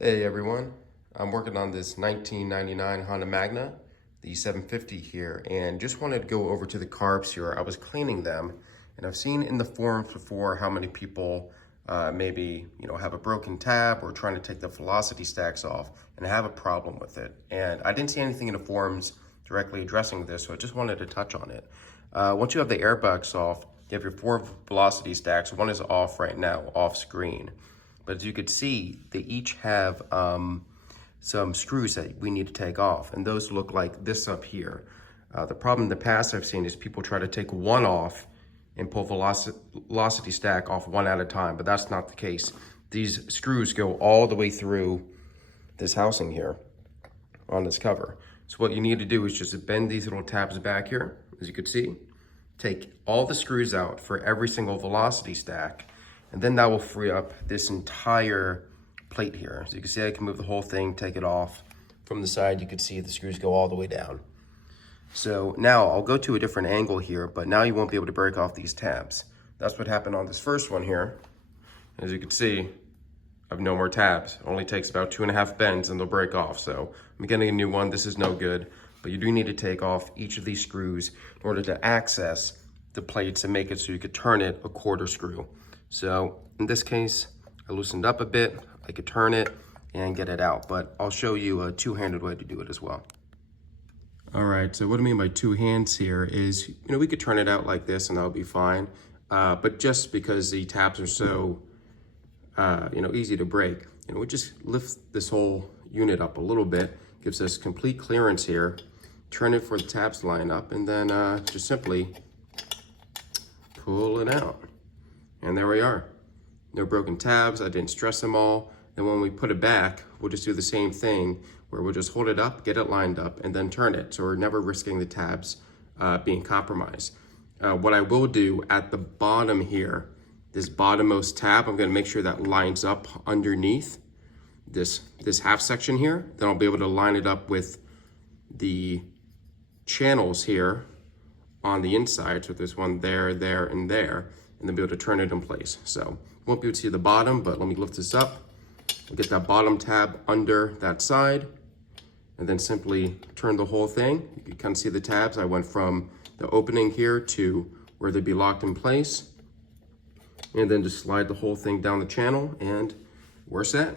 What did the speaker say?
Hey everyone, I'm working on this 1999 Honda Magna, the 750 here, and just wanted to go over to the carbs here. I was cleaning them, and I've seen in the forums before how many people maybe have a broken tab or trying to take the velocity stacks off and have a problem with it. And I didn't see anything in the forums directly addressing this, so I just wanted to touch on it. Once you have the airbags off, you have your 4 velocity stacks. One is off right now, off screen. But as you could see, they each have some screws that we need to take off, and those look like this up here. The problem in the past I've seen is people try to take one off and pull velocity stack off one at a time, but that's not the case. These screws go all the way through this housing here on this cover. So what you need to do is just bend these little tabs back here, as you can see. Take all the screws out for every single velocity stack, and then that will free up this entire plate here. So you can see I can move the whole thing, take it off. From the side, you can see the screws go all the way down. So now I'll go to a different angle here, but now you won't be able to break off these tabs. That's what happened on this first one here. As you can see, I have no more tabs. It only takes about 2.5 bends and they'll break off. So I'm getting a new one. This is no good, but you do need to take off each of these screws in order to access the plates and make it so you could turn it a quarter screw. So in this case, I loosened up a bit. I could turn it and get it out, but I'll show you a two-handed way to do it as well. All right, so what I mean by two hands here is, we could turn it out like this and that'll be fine. But just because the tabs are so, easy to break, we just lift this whole unit up a little bit, gives us complete clearance here, turn it for the tabs to line up, and then just simply pull it out. And there we are. No broken tabs, I didn't stress them all. Then when we put it back, we'll just do the same thing where we'll just hold it up, get it lined up, and then turn it. So we're never risking the tabs being compromised. What I will do at the bottom here, this bottommost tab, I'm gonna make sure that lines up underneath this half section here. Then I'll be able to line it up with the channels here on the inside. So there's one there, there, and there, and then be able to turn it in place. So won't be able to see the bottom, but let me lift this up. We'll get that bottom tab under that side, and then simply turn the whole thing. You can kind of see the tabs. I went from the opening here to where they'd be locked in place, and then just slide the whole thing down the channel, and we're set.